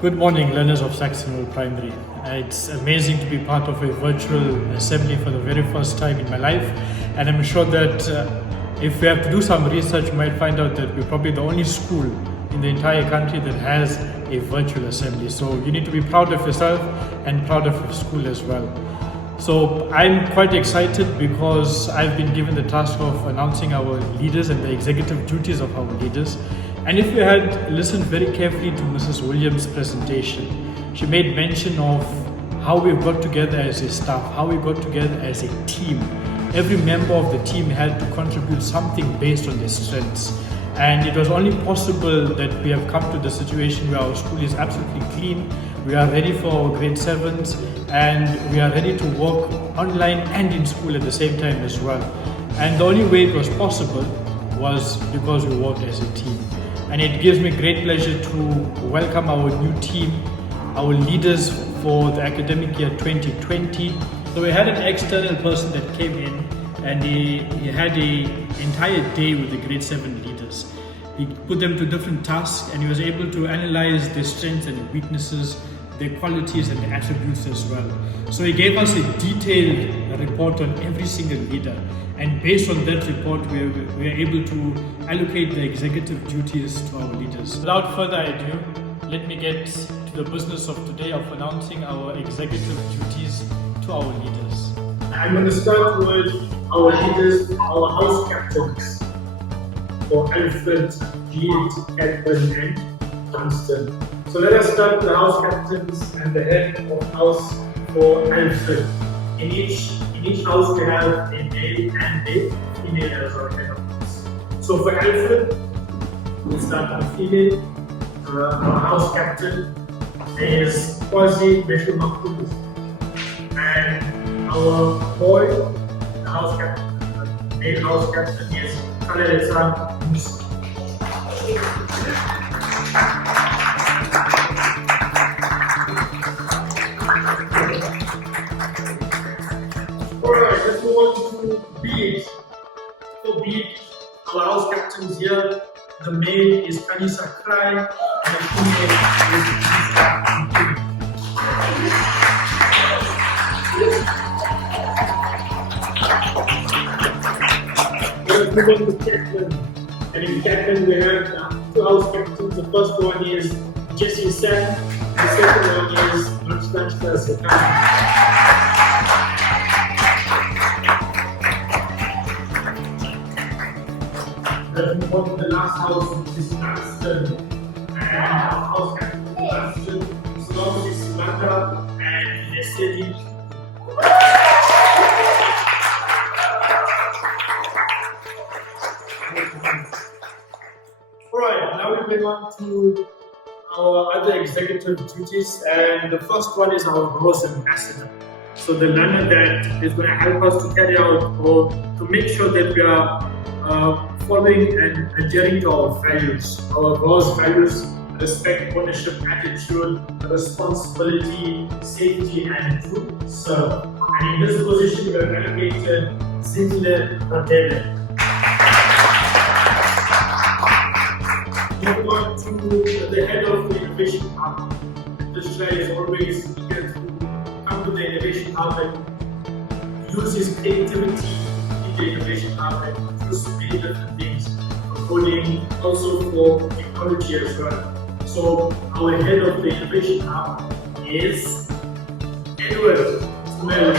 Good morning, learners of Saxonville Primary. It's amazing to be part of a virtual assembly for the very first time in my life, and I'm sure that if we have to do some research, we might find out that we're probably the only school in the entire country that has a virtual assembly. So you need to be proud of yourself and proud of your school as well. So I'm quite excited because I've been given the task of announcing our leaders and the executive duties of our leaders. And if you had listened very carefully to Mrs. Williams' presentation, she made mention of how we've got together as a staff, how we got together as a team. Every member of the team had to contribute something based on their strengths. And it was only possible that we have come to the situation where our school is absolutely clean, we are ready for our grade 7s, and we are ready to work online and in school at the same time as well. And the only way it was possible was because we worked as a team. And it gives me great pleasure to welcome our new team, our leaders for the academic year 2020. So we had an external person that came in and he had an entire day with the grade 7 leaders. He put them to different tasks and he was able to analyze their strengths and weaknesses, their qualities and their attributes as well. So he gave us a detailed report on every single leader. And based on that report, we are able to allocate the executive duties to our leaders. Without further ado, let me get to the business of today of announcing our executive duties to our leaders. I'm going to start with our leaders, our house captains for ALFRED, BEDE, CATERING and DUNSTAN. So let us start with the house captains and the head of house for ALFRED. In each house we have a male and a female as our head of house. So for ALFRED, we start with female. Our house captain is KWAZI MEHLOMAKHULU. And our boy, the house captain, the male house captain is DUNSTAN. Alright, let's move on to BEDE. For BEDE, our house captains here, the male is Kanisa Krai and the female is Untitled. Let's move on to captain. And in captain we have two house captains. The first one is Jesse Sam, the second one is DUNSTAN. Let's move on to the last house, which is DUNSTAN. And our house captain DUNSTAN, SONWABO and LESEDIKUBU. Alright, now we move on to our other executive duties, and the first one is our growth ambassador. So the learner that is going to help us to carry out or to make sure that we are following and adhering to our values. Our growth values: respect, ownership, attitude, responsibility, safety, and to serve. And in this position, we have allocated BEDE. Moving on to the head of the innovation hub. This child is always eager to come to the innovation hub and use his creativity in the innovation hub and use many different things for coding, also for technology as well. So our head of the innovation hub is TSUMELE.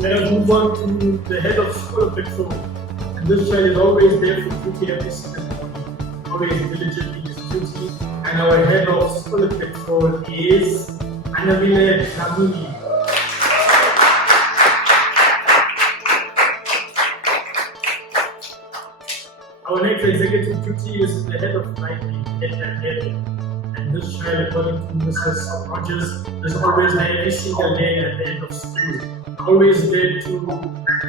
Let us move on to the head of school patrol. And this child is always there for duty every single morning, always diligent in his duty. And our head of school patrol is ANAMLE. Our next executive duty is the head of library, and this child, according to Mrs. Rogers, is always there every single day at the end of school. Always there to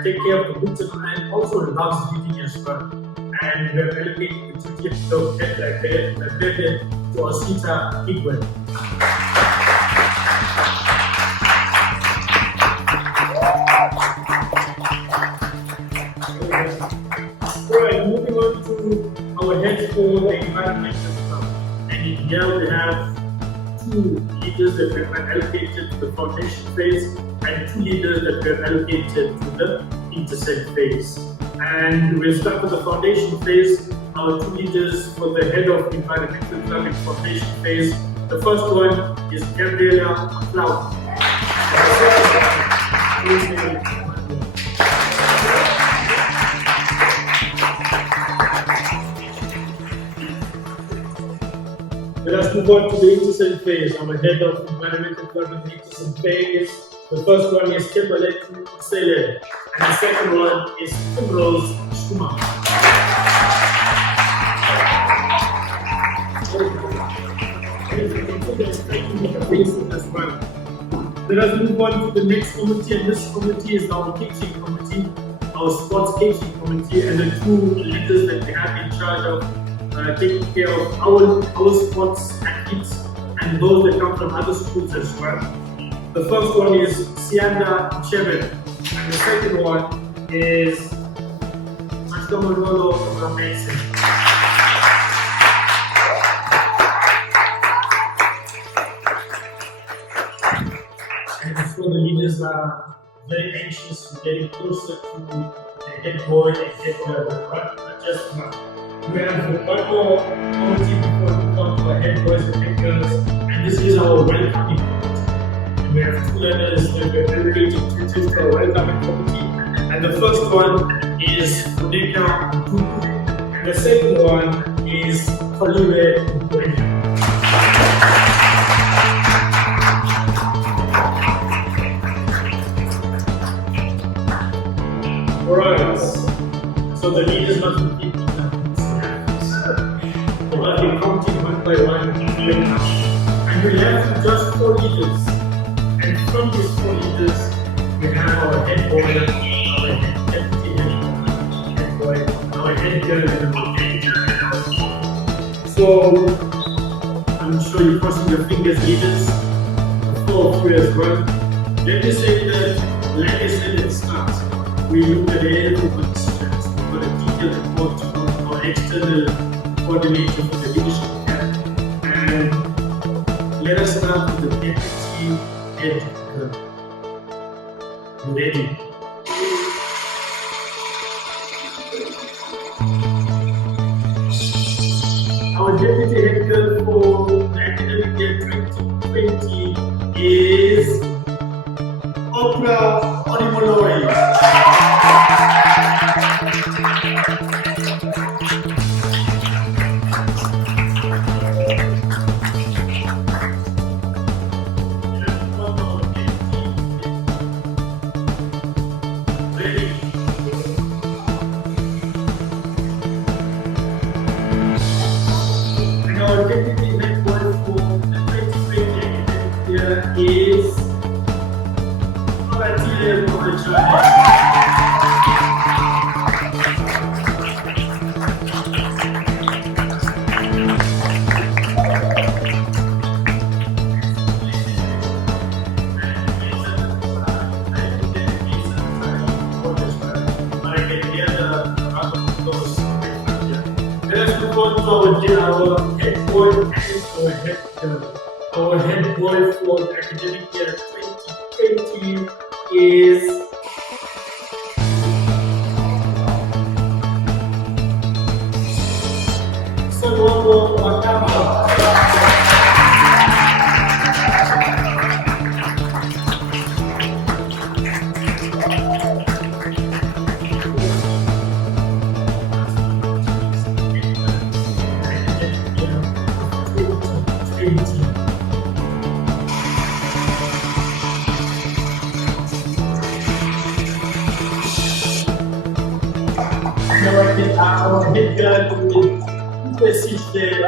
take care of the books and also loves reading as well. And we have allocated the duty of the BEDE to OSITA IGWE. environmental club. And in here we have 2 leaders that were allocated to the foundation phase and 2 leaders that were allocated to the intersect phase. And we'll start with the foundation phase. Our 2 leaders for the head of environmental club in foundation phase. The first one is Gabriela McLeod. Let us move on to the intersect phase. Our head of environmental club in the intersect phase. The first one is TSUMELE, and the second one is Rose Shuma. As well. Let us move on to the next committee, and this committee is our catering committee, our sports catering committee, and the 2 leaders that we have in charge of taking care of our sports athletes and those that come from other schools as well. The first one is Sianda Cheben, and the second one is Mastomonolo Mason. The leaders are very anxious to getting closer to the head boy and head girl, but just now. We have one more committee before we come to our head boys and head girls, and this is our welcoming committee. And we have 2 letters that we're allocated to our welcoming committee, and the first one is Monica Tuku, and the second one is Olive Mkwenya. Alright, so the leaders must be keeping them. They must be counting one by one. And we have just 4 leaders. And from these 4 leaders, we have our head boy, our deputy head boy, our head girl, and our head girl. So, I'm sure you're crossing your fingers, leaders. The 4 of you as well. Let me say that, like I said, let's start. We looked at every participant. We got a detailed report from our external coordinator for the leadership camp. And let us start with the deputy head girl. You ready? Our deputy head girl for the academic year 2020 is ORIMOLOYE. And our deputy head boy for the 2020 academic year is our head boy and our head girl. Our head boy for the academic year 2020 is SONWABO MAKAMA. Our head girl is SIPHESIHLE.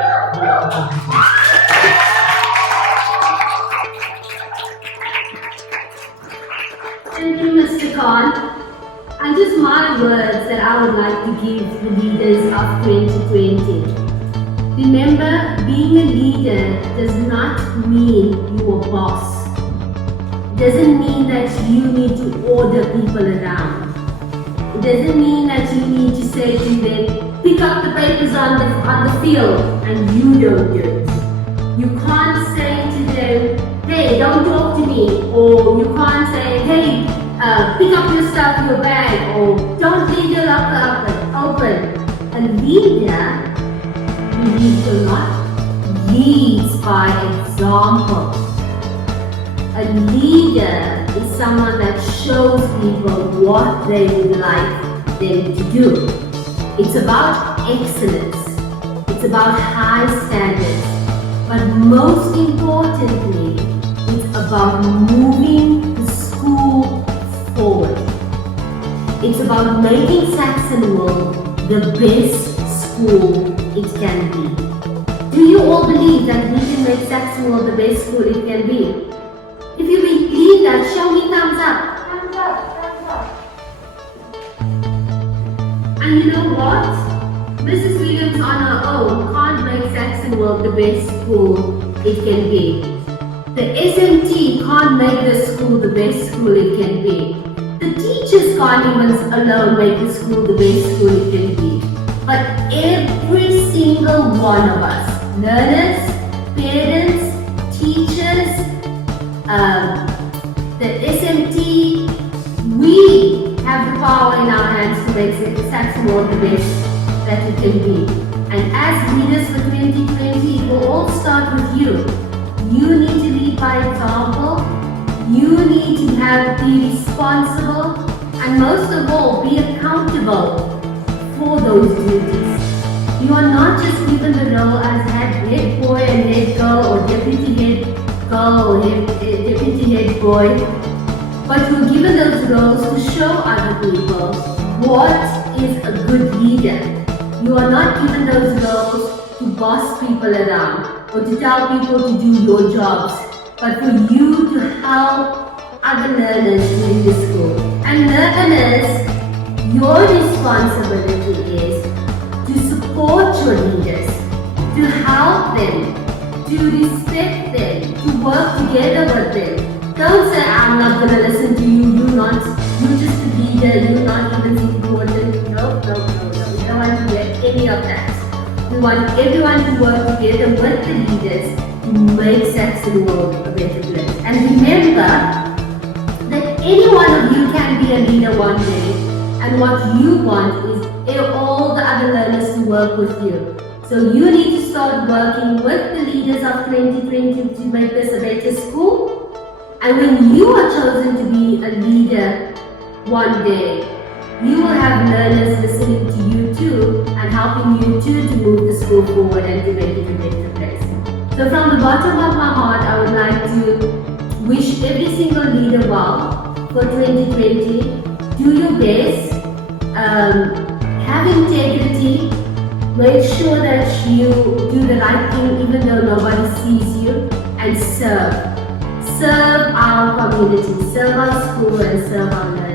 Thank you, Mr. Khan. And just my words that I would like to give the leaders of 2020. Remember, being a leader does not mean you are boss. It doesn't mean that you need to order people around. It doesn't mean that you need to say to them, pick up the papers on the field and you don't do it. You can't say to them, hey, don't talk to me, or you can't say, hey, pick up your stuff, your bag, or don't leave your locker open. A leader, believe it or not, leads by example. A leader is someone that shows people what they would like them to do. It's about excellence. It's about high standards. But most importantly, it's about moving the school forward. It's about making Saxonwold the best school it can be. Do you all believe that we can make Saxonwold the best school it can be? If you believe that, show me thumbs up. Thumbs up, thumbs up. And you know what? Mrs. Williams on her own can't make Saxonwold the best school it can be. The SMT can't make the school the best school it can be. The teachers can't even alone make the school the best school it can be. But every single one of us, learners, parents, teachers, the SMT, we have the power in our hands to make Saxonwold the best that it can be. And as leaders for 2020, it will all start with you. You need to lead by example. You need to be responsible, and most of all, be accountable for those duties. You are not just given the role as head boy and head girl, or deputy head girl or deputy head boy, but you're given those roles to show other people what is a good leader. You are not given those roles to boss people around or to tell people to do your jobs, but for you to help other learners in the school. And learners, your responsibility is to support your leaders, to help them, to respect them, to work together with them. Don't say, I'm not going to listen to you, you're just a leader, you're not even important. No. We don't want to hear any of that. We want everyone to work together with the leaders to make Saxonwold a better place. And remember that any one of you can be a leader one day, and what you want is all the other learners to work with you. So you need to start working with the leaders of 2020 to make this a better school. And when you are chosen to be a leader one day, you will have learners listening to you too and helping you too to move the school forward and to make it a better place. So from the bottom of my heart, I would like to wish every single leader well for 2020. Do your best, have integrity, make sure that you do the right thing even though nobody sees you, and serve. Serve our community, serve our school, and serve our learners.